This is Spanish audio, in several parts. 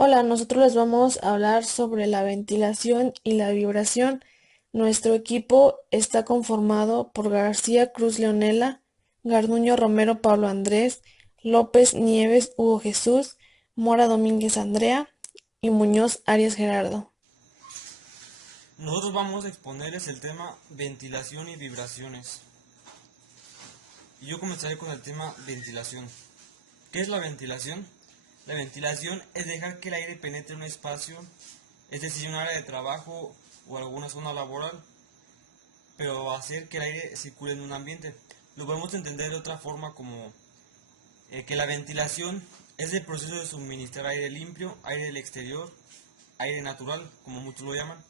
Hola, nosotros les vamos a hablar sobre la ventilación y la vibración. Nuestro equipo está conformado por García Cruz Leonela, Garduño Romero Pablo Andrés, López Nieves Hugo Jesús, Mora Domínguez Andrea y Muñoz Arias Gerardo. Nosotros vamos a exponerles el tema ventilación y vibraciones. Y yo comenzaré con el tema ventilación. ¿Qué es la ventilación? La ventilación es dejar que el aire penetre un espacio, es decir, un área de trabajo o alguna zona laboral, pero hacer que el aire circule en un ambiente. Lo podemos entender de otra forma como que la ventilación es el proceso de suministrar aire limpio, aire del exterior, aire natural, como muchos lo llaman,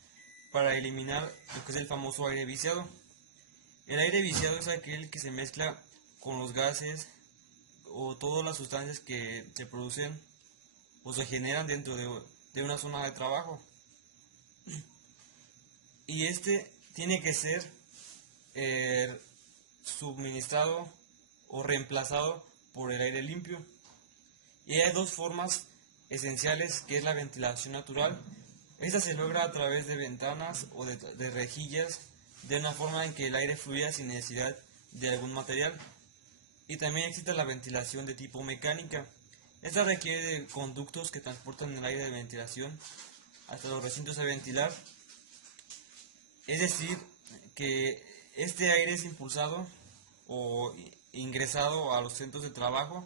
para eliminar lo que es el famoso aire viciado. El aire viciado es aquel que se mezcla con los gases o todas las sustancias que se producen o se generan dentro de una zona de trabajo. Y este tiene que ser eh, suministrado o reemplazado por el aire limpio. Y hay dos formas esenciales que es la ventilación natural. Esta se logra a través de ventanas o de rejillas de una forma en que el aire fluya sin necesidad de algún material. Y también existe la ventilación de tipo mecánica. Esta requiere de conductos que transportan el aire de ventilación hasta los recintos a ventilar. Es decir, que este aire es impulsado o ingresado a los centros de trabajo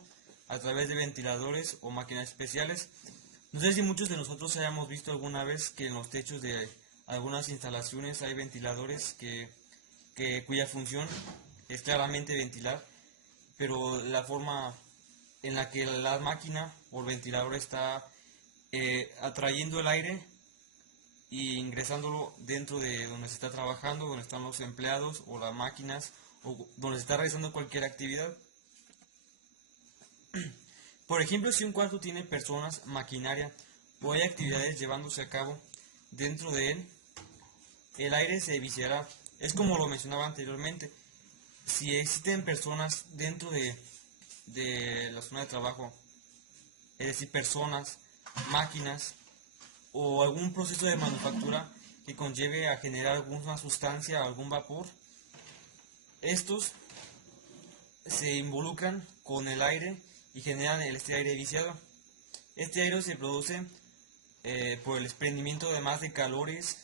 a través de ventiladores o máquinas especiales. No sé si muchos de nosotros hayamos visto alguna vez que en los techos de algunas instalaciones hay ventiladores cuya función es claramente ventilar, pero la forma en la que la máquina o el ventilador está atrayendo el aire y ingresándolo dentro de donde se está trabajando, donde están los empleados o las máquinas o donde se está realizando cualquier actividad. Por ejemplo, si un cuarto tiene personas, maquinaria o hay actividades llevándose a cabo dentro de él, el aire se viciará. Es como lo mencionaba anteriormente. Si existen personas dentro de la zona de trabajo, es decir, personas, máquinas o algún proceso de manufactura que conlleve a generar alguna sustancia, algún vapor, estos se involucran con el aire y generan este aire viciado. Este aire se produce por el desprendimiento además de calores,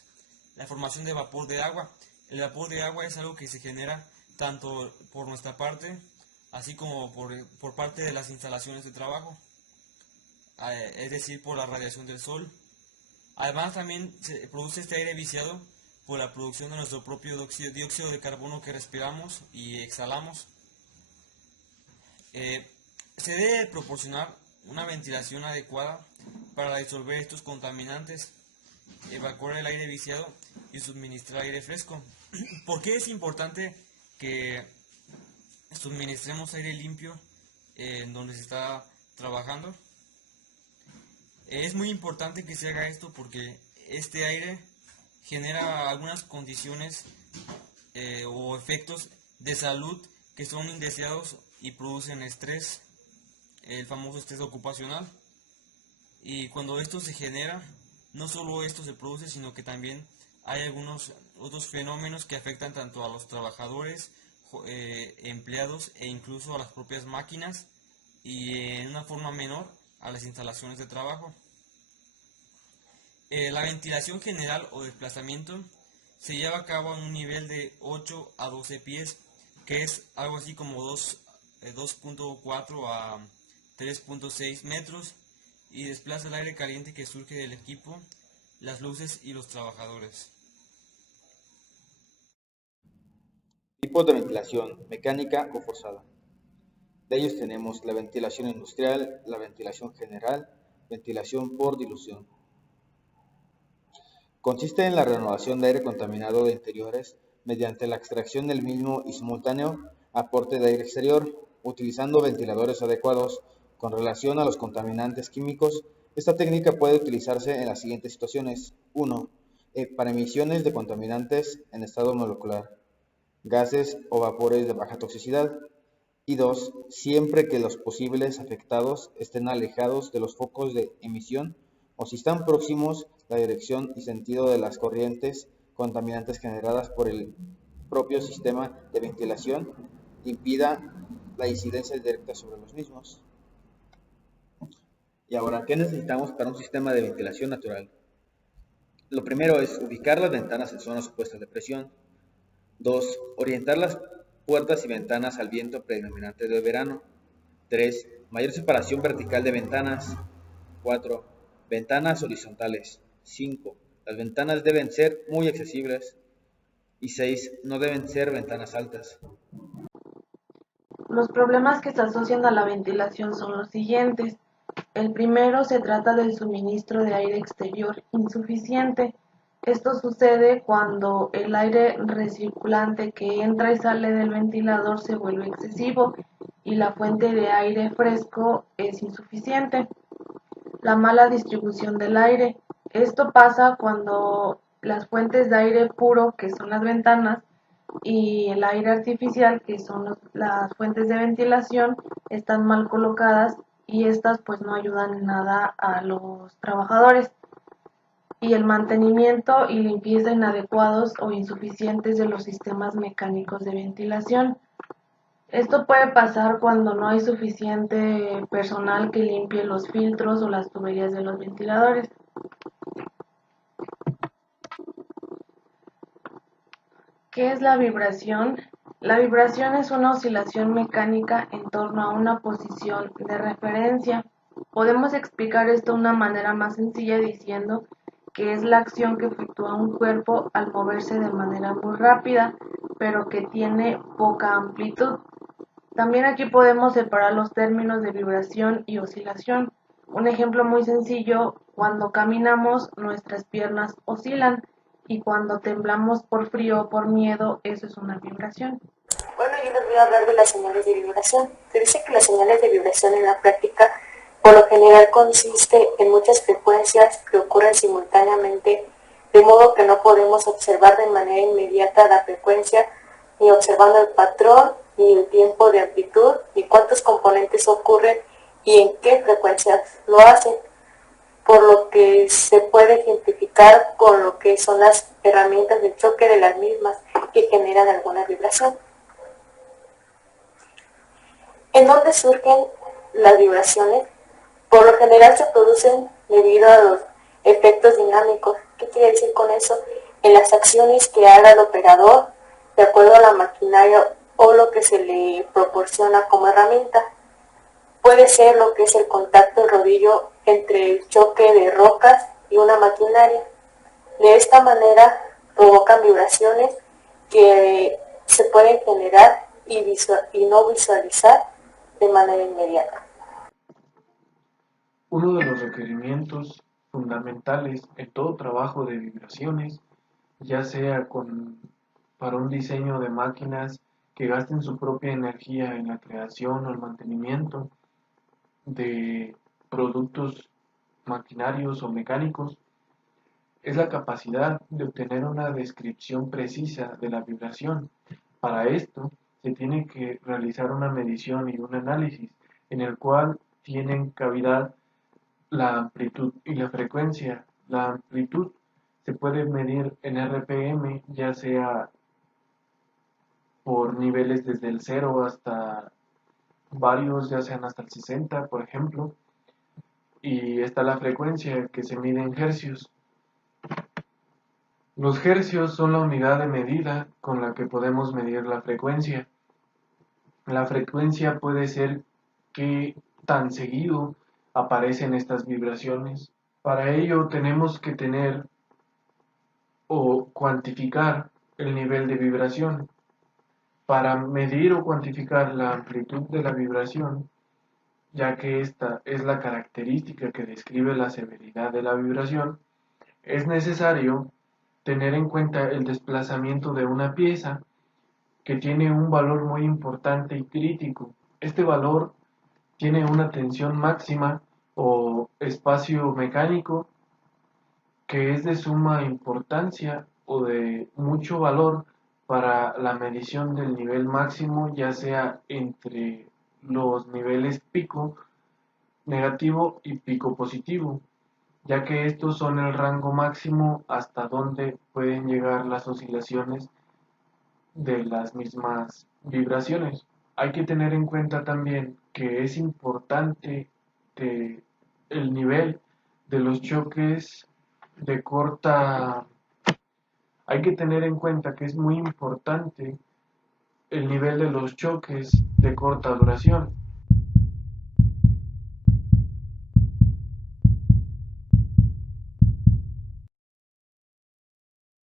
la formación de vapor de agua. El vapor de agua es algo que se genera tanto por nuestra parte, así como por parte de las instalaciones de trabajo, es decir, por la radiación del sol. Además también se produce este aire viciado por la producción de nuestro propio dióxido de carbono que respiramos y exhalamos. Eh, Se debe proporcionar una ventilación adecuada para disolver estos contaminantes, evacuar el aire viciado y suministrar aire fresco. ¿Por qué es importante que suministremos aire limpio en donde se está trabajando? Es muy importante que se haga esto porque este aire genera algunas condiciones o efectos de salud que son indeseados y producen estrés, el famoso estrés ocupacional. Y cuando esto se genera, no solo esto se produce, sino que también hay algunos otros fenómenos que afectan tanto a los trabajadores, empleados e incluso a las propias máquinas y en una forma menor a las instalaciones de trabajo. La ventilación general o desplazamiento se lleva a cabo en un nivel de 8 a 12 pies, que es algo así como 2.4 a 3.6 metros, y desplaza el aire caliente que surge del equipo, las luces y los trabajadores. Tipos de ventilación, mecánica o forzada. De ellos tenemos la ventilación industrial, la ventilación general, ventilación por dilución. Consiste en la renovación de aire contaminado de interiores mediante la extracción del mismo y simultáneo aporte de aire exterior, utilizando ventiladores adecuados con relación a los contaminantes químicos. Esta técnica puede utilizarse en las siguientes situaciones. 1. Para emisiones de contaminantes en estado molecular, gases o vapores de baja toxicidad. Y 2. Siempre que los posibles afectados estén alejados de los focos de emisión o si están próximos, la dirección y sentido de las corrientes contaminantes generadas por el propio sistema de ventilación impida la incidencia directa sobre los mismos. Y ahora, ¿qué necesitamos para un sistema de ventilación natural? Lo primero es ubicar las ventanas en zonas opuestas de presión. 2. Orientar las puertas y ventanas al viento predominante del verano. 3. Mayor separación vertical de ventanas. 4. Ventanas horizontales. 5. Las ventanas deben ser muy accesibles. Y 6. No deben ser ventanas altas. Los problemas que se asocian a la ventilación son los siguientes. El primero se trata del suministro de aire exterior insuficiente. Esto sucede cuando el aire recirculante que entra y sale del ventilador se vuelve excesivo y la fuente de aire fresco es insuficiente. La mala distribución del aire. Esto pasa cuando las fuentes de aire puro, que son las ventanas, y el aire artificial, que son las fuentes de ventilación, están mal colocadas y estas pues no ayudan en nada a los trabajadores. Y el mantenimiento y limpieza inadecuados o insuficientes de los sistemas mecánicos de ventilación. Esto puede pasar cuando no hay suficiente personal que limpie los filtros o las tuberías de los ventiladores. ¿Qué es la vibración? La vibración es una oscilación mecánica en torno a una posición de referencia. Podemos explicar esto de una manera más sencilla diciendo que es la acción que efectúa un cuerpo al moverse de manera muy rápida, pero que tiene poca amplitud. También aquí podemos separar los términos de vibración y oscilación. Un ejemplo muy sencillo, cuando caminamos nuestras piernas oscilan y cuando temblamos por frío o por miedo, eso es una vibración. Bueno, yo les voy a hablar de las señales de vibración. Se dice que las señales de vibración en la práctica por lo general consiste en muchas frecuencias que ocurren simultáneamente, de modo que no podemos observar de manera inmediata la frecuencia, ni observando el patrón, ni el tiempo de amplitud, ni cuántos componentes ocurren y en qué frecuencias lo hacen, por lo que se puede ejemplificar con lo que son las herramientas de choque de las mismas que generan alguna vibración. ¿En dónde surgen las vibraciones? Por lo general se producen debido a los efectos dinámicos. ¿Qué quiere decir con eso? En las acciones que haga el operador de acuerdo a la maquinaria o lo que se le proporciona como herramienta. Puede ser lo que es el contacto del rodillo entre el choque de rocas y una maquinaria. De esta manera provocan vibraciones que se pueden generar y no visualizar de manera inmediata. Uno de los requerimientos fundamentales en todo trabajo de vibraciones, ya sea para un diseño de máquinas que gasten su propia energía en la creación o el mantenimiento de productos maquinarios o mecánicos, es la capacidad de obtener una descripción precisa de la vibración. Para esto se tiene que realizar una medición y un análisis en el cual tienen cavidad la amplitud y la frecuencia. La amplitud se puede medir en RPM, ya sea por niveles desde el 0 hasta varios, ya sean hasta el 60, por ejemplo. Y está la frecuencia que se mide en hercios. Los hercios son la unidad de medida con la que podemos medir la frecuencia. La frecuencia puede ser qué tan seguido aparecen estas vibraciones. Para ello tenemos que tener o cuantificar el nivel de vibración. Para medir o cuantificar la amplitud de la vibración, ya que esta es la característica que describe la severidad de la vibración, es necesario tener en cuenta el desplazamiento de una pieza que tiene un valor muy importante y crítico. Este valor tiene una tensión máxima o espacio mecánico que es de suma importancia o de mucho valor para la medición del nivel máximo, ya sea entre los niveles pico negativo y pico positivo, ya que estos son el rango máximo hasta donde pueden llegar las oscilaciones de las mismas vibraciones. Hay que tener en cuenta también que es importante que el nivel de los choques de corta... Hay que tener en cuenta que es muy importante el nivel de los choques de corta duración,